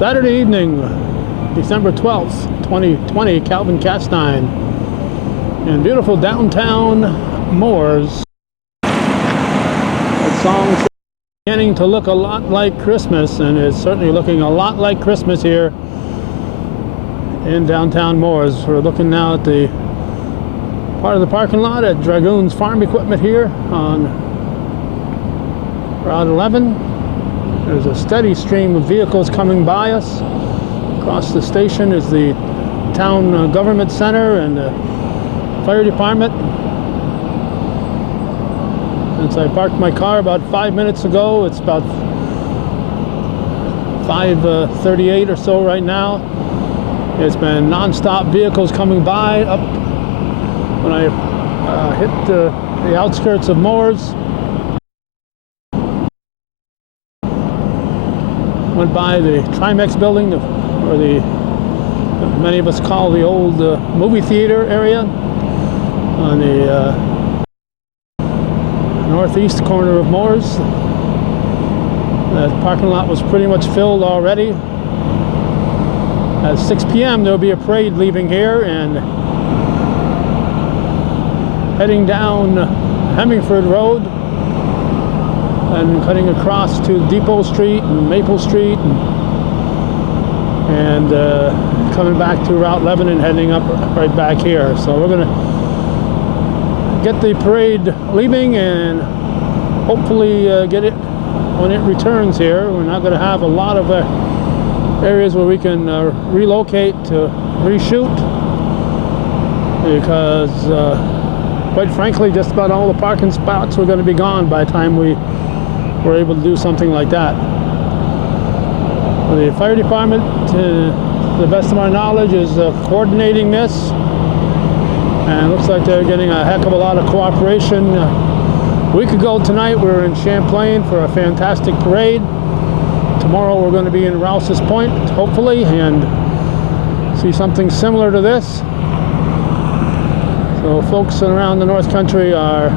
Saturday evening, December 12th, 2020, Calvin Castine in beautiful downtown Mooers. That song's beginning to look a lot like Christmas, and it's certainly looking a lot like Christmas here in downtown Mooers. We're looking now at the part of the parking lot at Dragoon's Farm Equipment here on Route 11. There's a steady stream of vehicles coming by us. Across the station is the town government center and the fire department. Since I parked my car about 5 minutes ago, it's about 5:38 or so right now. It's been non-stop vehicles coming by. Up when I hit the outskirts of Mooers, went by the Trimex building, or the many of us call the old movie theater area on the northeast corner of Mooers. That parking lot was pretty much filled already. At 6 p.m. there will be a parade leaving here and heading down Hemingford Road and cutting across to Depot Street and Maple Street and coming back to Route 11 and heading up right back here. So we're going to get the parade leaving and hopefully get it when it returns here. We're not going to have a lot of areas where we can relocate to reshoot, because quite frankly just about all the parking spots are going to be gone by the time we were able to do something like that. The fire department, to the best of our knowledge, is coordinating this, and it looks like they're getting a heck of a lot of cooperation. A week ago tonight we were in Champlain for a fantastic parade. Tomorrow we're going to be in Rouse's Point, hopefully, and see something similar to this. So folks around the North Country are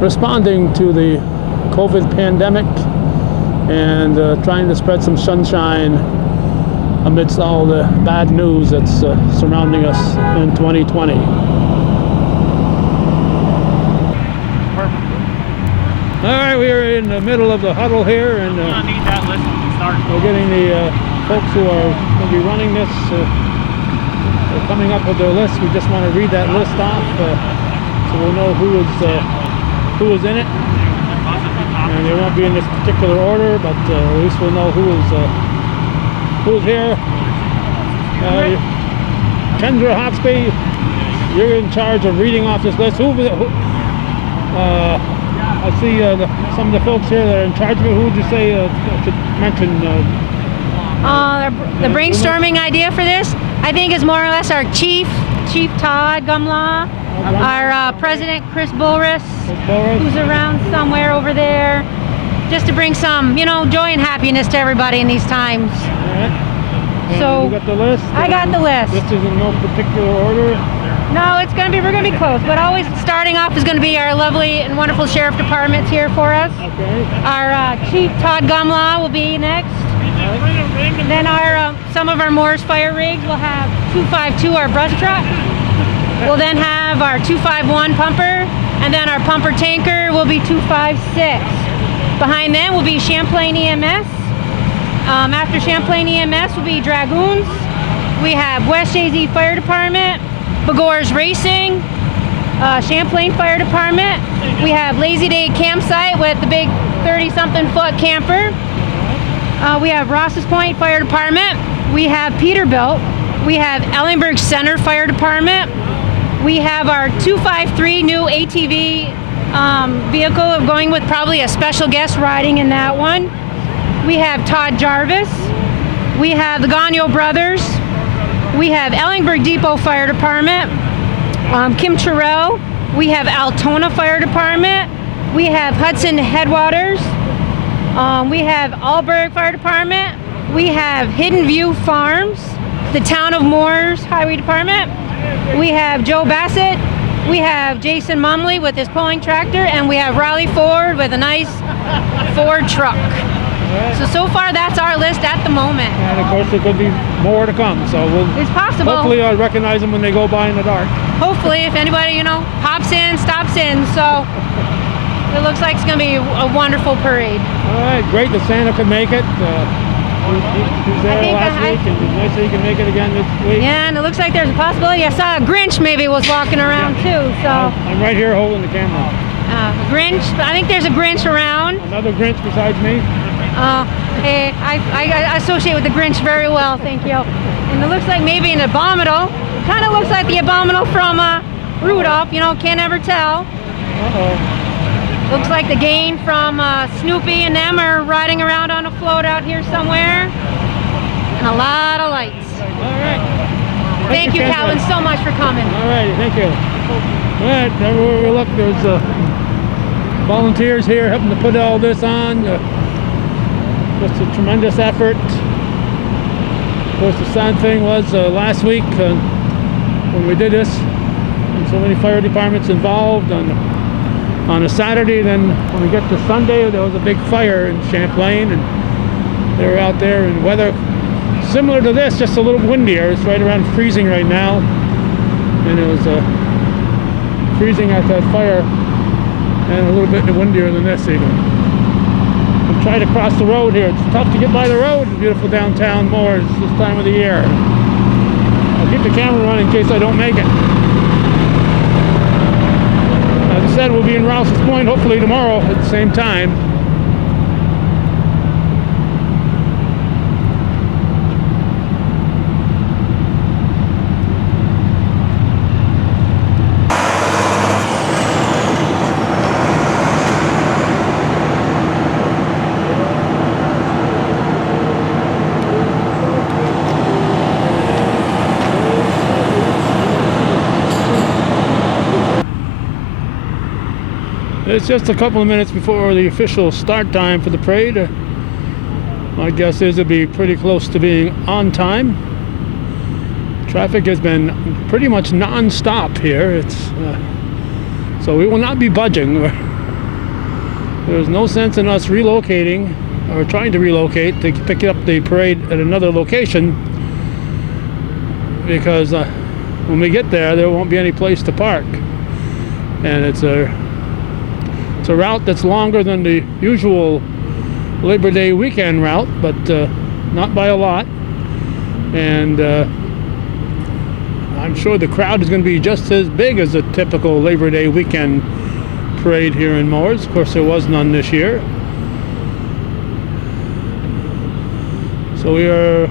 responding to the COVID pandemic and trying to spread some sunshine amidst all the bad news that's surrounding us in 2020. All right, we are in the middle of the huddle here, and we're getting the folks who are going to be running this. They're coming up with their list. We just want to read that list off so we'll know who is in it. And they won't be in this particular order, but at least we'll know who's here. Kendra Hawksby, you're in charge of reading off this list. I see some of the folks here that are in charge of it. Who would you say should mention? The brainstorming idea for this, I think, is more or less our Chief Todd Gumlaw, our President Chris Boris, who's around somewhere over there, just to bring some, joy and happiness to everybody in these times. All right. So you got the list? I got the list. This is in no particular order? No, we're gonna be close, but always starting off is gonna be our lovely and wonderful sheriff departments here for us. Okay. Our Chief Todd Gumlaw will be next. And then some of our Mooers Fire rigs will have 252, our brush truck. We'll then have our 251 pumper, and then our pumper tanker will be 256. Behind them will be Champlain EMS. After Champlain EMS will be Dragoons. We have West JZ Fire Department, Begor's Racing, Champlain Fire Department. We have Lazy Day Campsite with the big 30-something foot camper. We have Ross's Point Fire Department. We have Peterbilt. We have Ellenburg Center Fire Department. We have our 253 new ATV vehicle going with probably a special guest riding in that one. We have Todd Jarvis. We have the Gagnon Brothers. We have Ellenburg Depot Fire Department. Kim Terrell. We have Altona Fire Department. We have Hudson Headwaters. We have Alburg Fire Department. We have Hidden View Farms. The Town of Mooers Highway Department. We have Joe Bassett. We have Jason Mumley with his pulling tractor, and we have Riley Ford with a nice Ford truck. So far that's our list at the moment. And of course there could be more to come, so It's possible. hopefully I'll recognize them when they go by in the dark. Hopefully, if anybody, pops in, stops in. So it looks like it's going to be a wonderful parade. All right, great that Santa could make it. He was there last week, and it's nice that he can make it again this week. Yeah, and it looks like there's a possibility. I saw a Grinch maybe was walking around too. So I'm right here holding the camera. Grinch. I think there's a Grinch around. Another Grinch besides me. Hey, I associate with the Grinch very well, thank you. And it looks like maybe an abominable. It kind of looks like the abominable from Rudolph. Can't ever tell. Looks like the gang from Snoopy and them are riding around on a float out here somewhere. And a lot of lights. All right. Thank you, Calvin, so much for coming. All right, thank you. All right, everywhere we look, there's volunteers here helping to put all this on. Just a tremendous effort. Of course, the sad thing was last week when we did this, and so many fire departments involved on a Saturday. Then when we get to Sunday, there was a big fire in Champlain, and they were out there in weather similar to this, just a little windier. It's right around freezing right now, and it was freezing at that fire, and a little bit windier than this even. I'm trying to cross the road here. It's tough to get by the road in beautiful downtown Mooers this time of the year. I'll keep the camera running in case I don't make it. As I said, we'll be in Rouse's Point hopefully tomorrow at the same time. It's just a couple of minutes before the official start time for the parade. My guess is it'll be pretty close to being on time. Traffic has been pretty much non-stop here. So we will not be budging. There's no sense in us relocating or trying to relocate to pick up the parade at another location, because when we get there won't be any place to park, and it's a route that's longer than the usual Labor Day weekend route, but not by a lot. And I'm sure the crowd is going to be just as big as a typical Labor Day weekend parade here in Mooers. Of course, there was none this year. So we are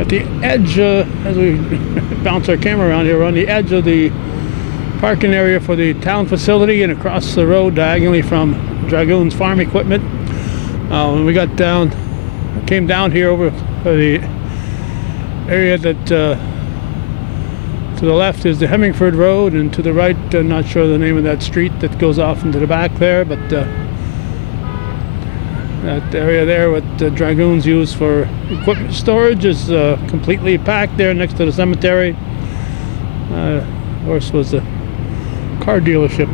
at the edge, as we bounce our camera around here, we're on the edge of the parking area for the town facility, and across the road diagonally from Dragoon's farm equipment. When we came down here over the area that to the left is the Hemmingford Road, and to the right, I'm not sure the name of that street that goes off into the back there, but that area there what the Dragoons use for equipment storage is completely packed there next to the cemetery. Of course, was a car dealership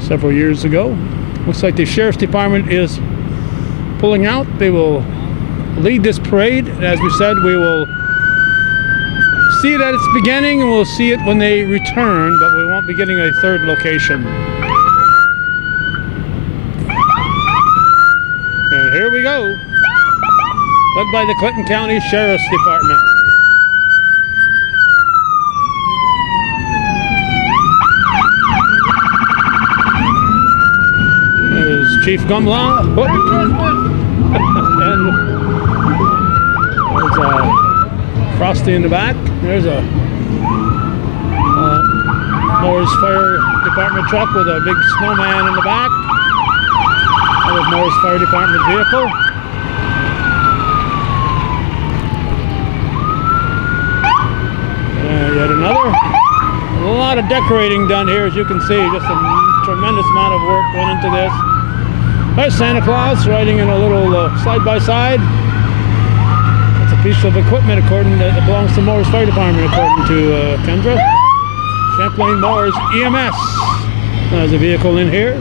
several years ago. Looks like the Sheriff's Department is pulling out. They will lead this parade. As we said, we will see it at its beginning, and we'll see it when they return, but we won't be getting a third location. And here we go, led by the Clinton County Sheriff's Department. Chief Gumlaw, and there's Frosty in the back. There's a Mooers Fire Department truck with a big snowman in the back. Another Mooers Fire Department vehicle. Yet another. A lot of decorating done here, as you can see. Just a tremendous amount of work went into this. There's Santa Claus riding in a little side-by-side. It's a piece of equipment that belongs to Mooers Fire Department, according to Kendra. Champlain Mooers EMS has a vehicle in here.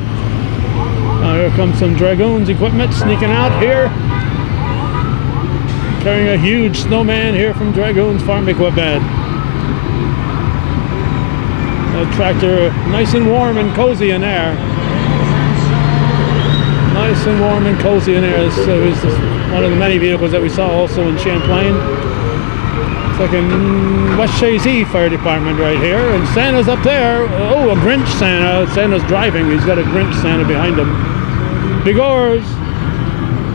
Here comes some Dragoons equipment sneaking out here. Carrying a huge snowman here from Dragoons Farm Equipment. A tractor nice and warm and cozy in there. Nice and warm and cozy in there. This is one of the many vehicles that we saw also in Champlain. It's like in West Chazy Fire Department right here. And Santa's up there. Oh, a Grinch Santa. Santa's driving. He's got a Grinch Santa behind him. Big oars.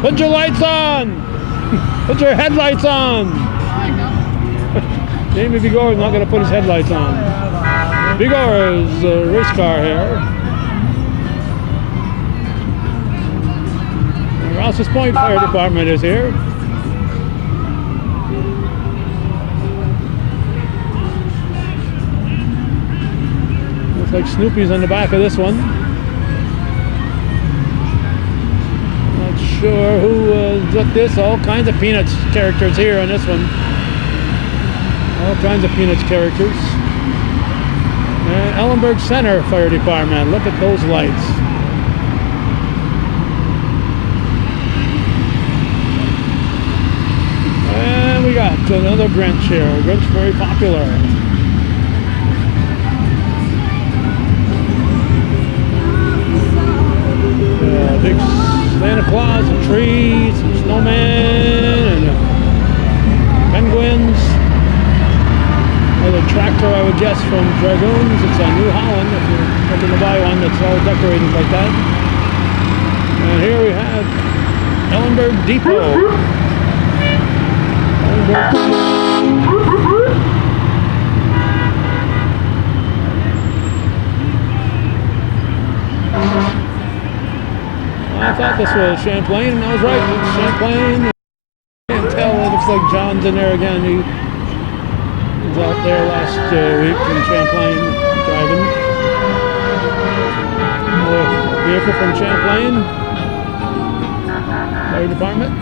Put your lights on. Put your headlights on. Jamie Bigor's not going to put his headlights on. Bigor's race car here. Rouse's Point Fire Department is here. Looks like Snoopy's on the back of this one. Not sure who took this. All kinds of Peanuts characters here on this one. All kinds of Peanuts characters. And Ellenberg Center Fire Department. Look at those lights. And we got another Grinch here. Grinch very popular. Big Santa Claus and trees and snowmen and penguins. Another tractor, I would guess, from Dragoons. It's a New Holland if you're looking to buy one that's all decorated like that. And here we have Ellenberg Depot. I thought this was Champlain, and I was right. It's Champlain. I can't tell. It looks like John's in there again. He was out there last week in Champlain driving. Another vehicle from Champlain Fire Department.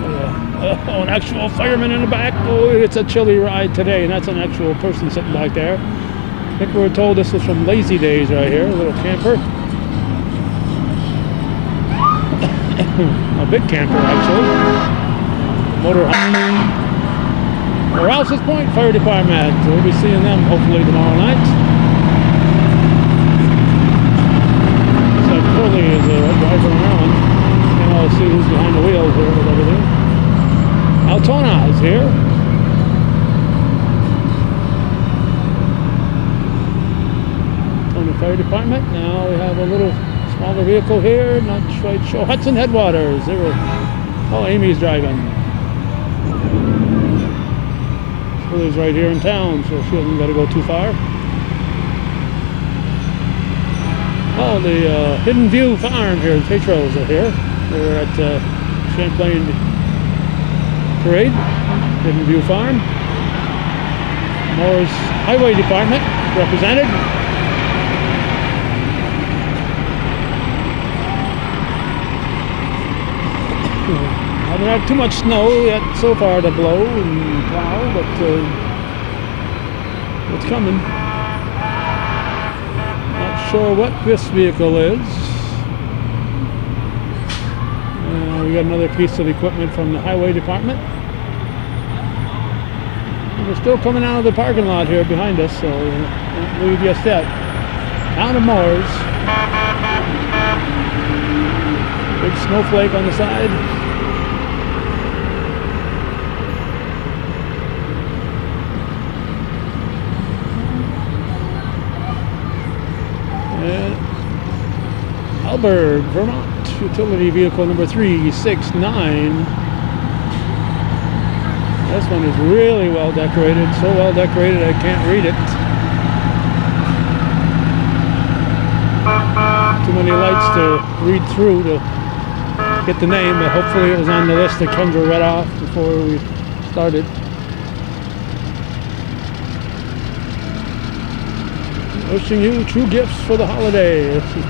Oh, an actual fireman in the back. Oh, it's a chilly ride today, and that's an actual person sitting back there. I think we were told this was from Lazy Days right here, a little camper. A big camper, actually. Motorhome. Rouse's Point Fire Department. We'll be seeing them hopefully tomorrow night. So Curly is driving around. And I'll see who's behind the wheel here with everything. Altona is here. Altona Fire Department. Now we have a little smaller vehicle here. Not quite sure. Hudson Headwaters. Oh, Amy's driving. She lives right here in town, so she hasn't got to go too far. Oh, the Hidden View Farm here. The Tetros are here. We're at Champlain Parade, Hidden View Farm. Mooers Highway Department represented. Haven't had too much snow yet so far to blow and plow, but it's coming. Not sure what this vehicle is. We got another piece of equipment from the Highway Department. And we're still coming out of the parking lot here behind us, so don't leave just yet. Down to Mooers. Big snowflake on the side. And Alberg, Vermont. Utility vehicle number 369. This one is really well decorated. So well decorated I can't read it. Too many lights to read through to get the name, but hopefully it was on the list that Kendra read off before we started. Wishing you true gifts for the holiday. This is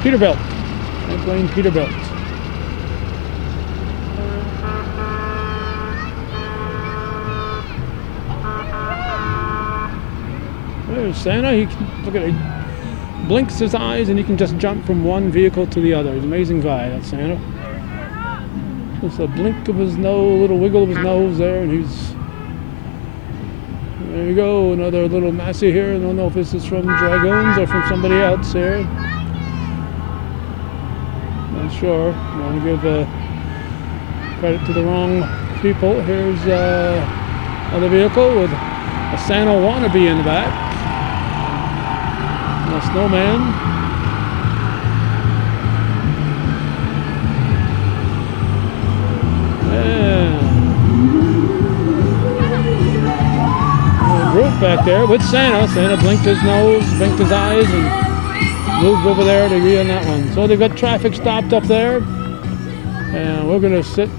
Peterbilt. Champlain Peterbilt. There's Santa. Look at it. blinks his eyes and he can just jump from one vehicle to the other. He's an amazing guy, that Santa. Just a blink of his nose, a little wiggle of his nose there, and he's... There you go, another little Massey here. I don't know if this is from Dragoons or from somebody else here. Not sure. I want to give credit to the wrong people. Here's another vehicle with a Santa wannabe in the back. And a snowman. Group back there with Santa. Santa blinked his nose, blinked his eyes, and moved over there to be on that one. So they've got traffic stopped up there, and we're gonna sit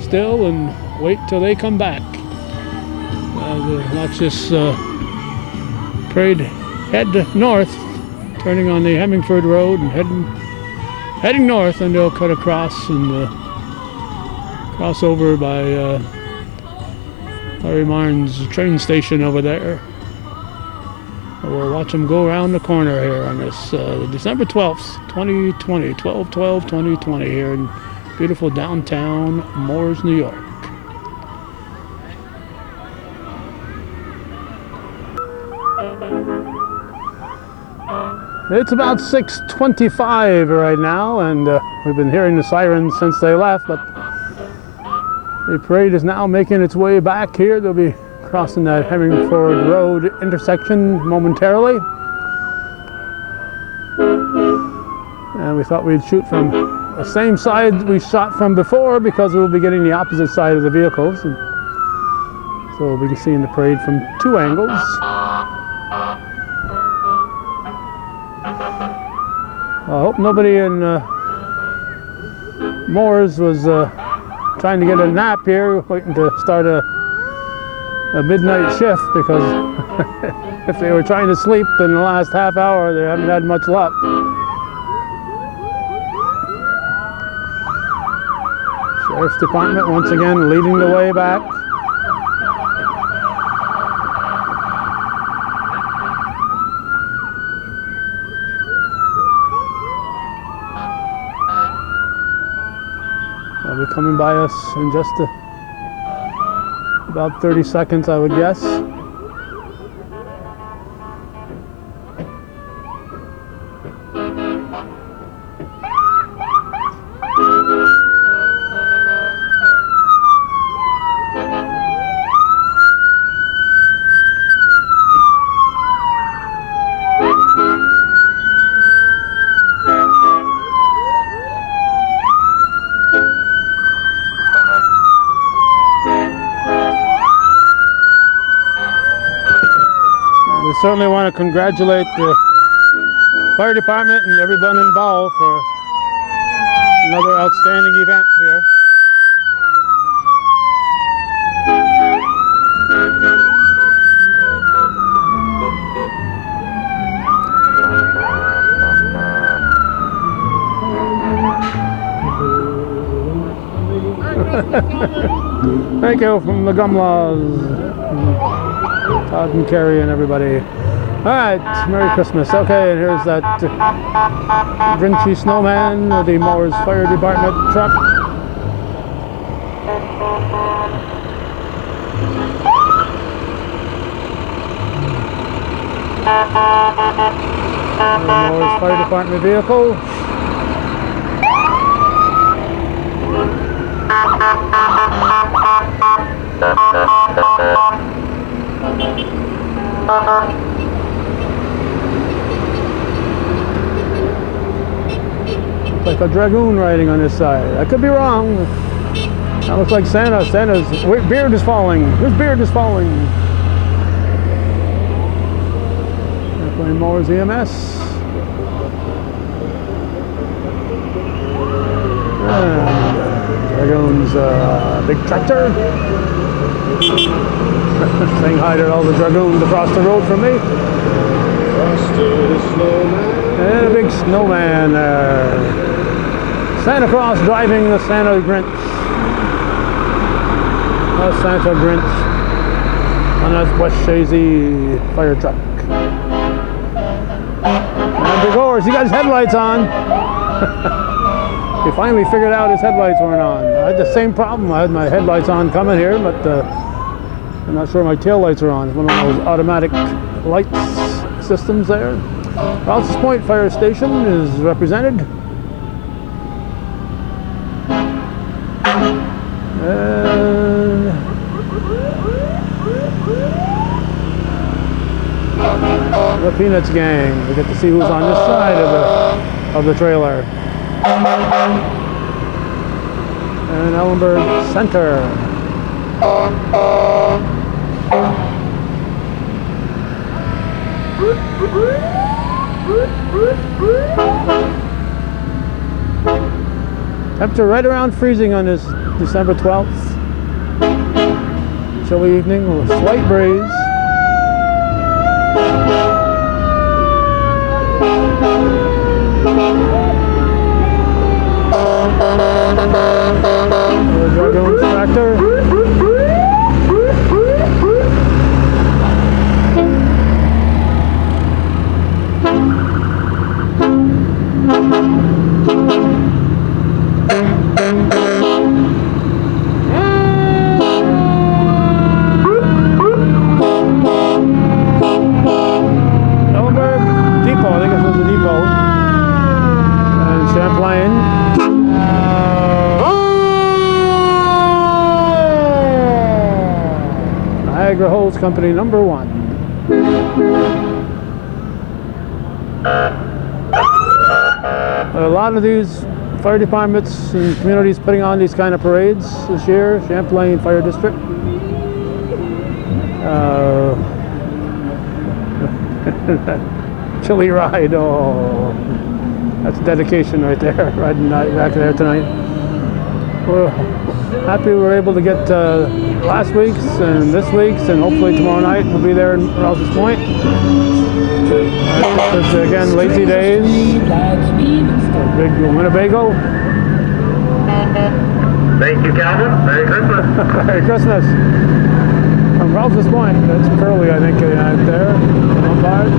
still and wait till they come back. Watch this parade head north, turning on the Hemingford Road and heading north, and they'll cut across and cross over by Larry Martin's train station over there. We'll watch them go around the corner here on this December 12th, 2020, 12/12/2020 here in beautiful downtown Mooers, New York. It's about 6:25 right now, and we've been hearing the sirens since they left, but the parade is now making its way back here. They'll be crossing that Hemingford Road intersection momentarily. And we thought we'd shoot from the same side we shot from before because we'll be getting the opposite side of the vehicles. And so we'll be seeing the parade from two angles. I hope nobody in Mooers was trying to get a nap here, waiting to start a midnight shift, because if they were trying to sleep in the last half hour, they haven't had much luck. Sheriff's Department once again leading the way back. They'll be coming by us in just about 30 seconds, I would guess. We certainly want to congratulate the fire department and everyone involved for another outstanding event here. Thank you from the Gumlaws. Todd and Carrie and everybody. All right, Merry Christmas. Okay, and here's that Grinchy snowman with the Mooers Fire Department truck. The Mooers Fire Department vehicle. Like a dragoon riding on this side. I could be wrong. That looks like Santa. Santa's beard is falling. His beard is falling. Airplane Mooers EMS. And Dragoon's big tractor. Saying hi to all the dragoons across the road from me. And a big snowman there. Santa Claus driving the Santa Grinch. A Santa Grinch on that West Shazy fire truck. course, he got his headlights on. He finally figured out his headlights weren't on. I had the same problem. I had my headlights on coming here, but I'm not sure my tail lights are on. It's one of those automatic light systems there. Rouse's Point Fire Station is represented. And the Peanuts gang. We get to see who's on this side of the trailer. And Ellenberg Center. Temperature right around freezing on this December 12th. Chilly evening with a slight breeze. The Dragoons tractor. Ellenberg Depot, I think this was the depot. And Champlain. Niagara Hose Company number 1. A lot of these fire departments and communities putting on these kind of parades this year. Champlain Fire District. Chilly ride, oh, that's dedication right there, riding back there tonight. We're happy we were able to get last week's and this week's, and hopefully tomorrow night we'll be there in Rouse's Point. It's again Lazy Days, big Winnebago. Thank you, Calvin. Merry Christmas. Merry Christmas. From Rouse's Point, that's Curly, I think, out there, Lombard,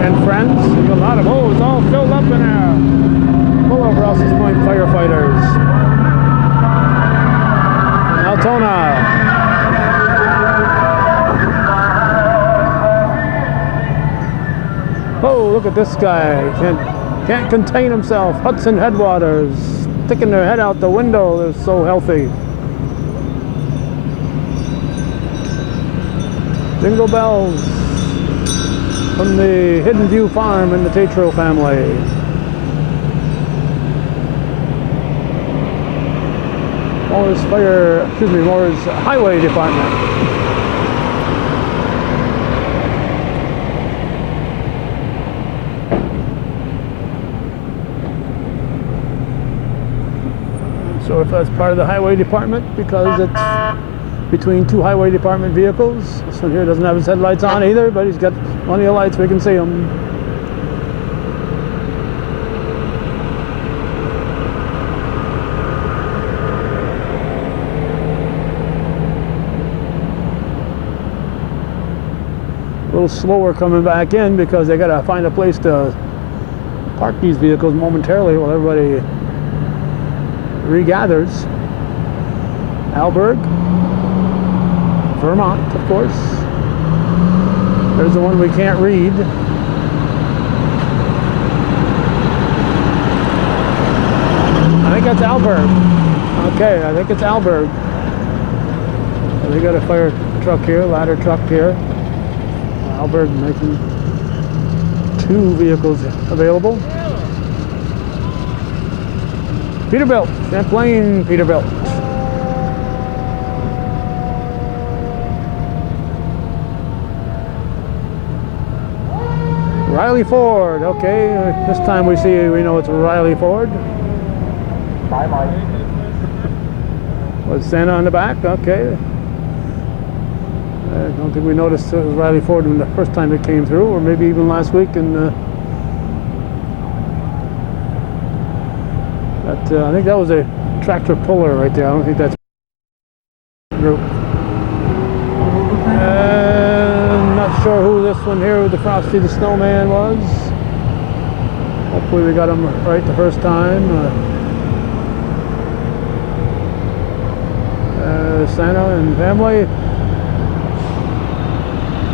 and friends. A lot of, oh, it's all filled up in there. Full of Rouse's Point firefighters. Altona. Oh, look at this guy. Can't contain himself. Hudson Headwaters. Sticking their head out the window. They're so healthy. Jingle bells from the Hidden View Farm in the Tatro family. Mooers Highway Department. So if that's part of the Highway Department, because it's between two Highway Department vehicles. This one here doesn't have his headlights on either, but he's got plenty of lights, we can see them. A little slower coming back in because they gotta find a place to park these vehicles momentarily while everybody regathers. Alberg, Vermont, of course. There's the one we can't read. I think that's Alberg. Okay, I think it's Alberg. They got a fire truck here, ladder truck here. Alberg making 2 vehicles available. Peterbilt, Champlain Peterbilt. Riley Ford, okay. This time we know it's Riley Ford. Bye, Mike. With Santa on the back, okay. I don't think we noticed it was Riley Ford when the first time it came through, or maybe even last week. And I think that was a tractor puller right there. I don't think that's group. Not sure who this one here with the Frosty the Snowman was. Hopefully we got them right the first time. Santa and family.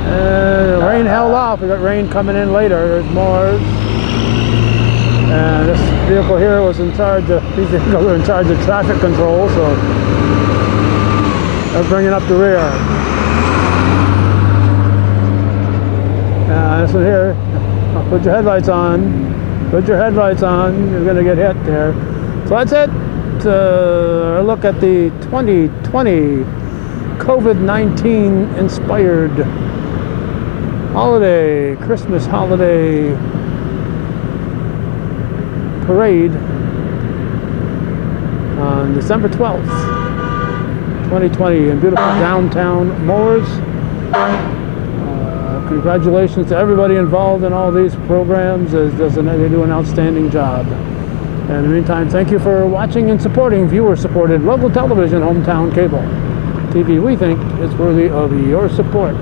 And the rain held off. We got rain coming in later. There's Mooers. And this vehicle here was in charge of, these vehicles were in charge of traffic control, so they're bringing up the rear. This one here, put your headlights on. Put your headlights on. You're going to get hit there. So that's it. A look at the 2020 COVID-19 inspired holiday, Christmas holiday parade on December 12th, 2020 in beautiful downtown Mooers. Congratulations to everybody involved in all these programs. They do an outstanding job. In the meantime, thank you for watching and supporting viewer-supported local television, hometown cable TV. We think it's worthy of your support.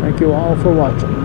Thank you all for watching.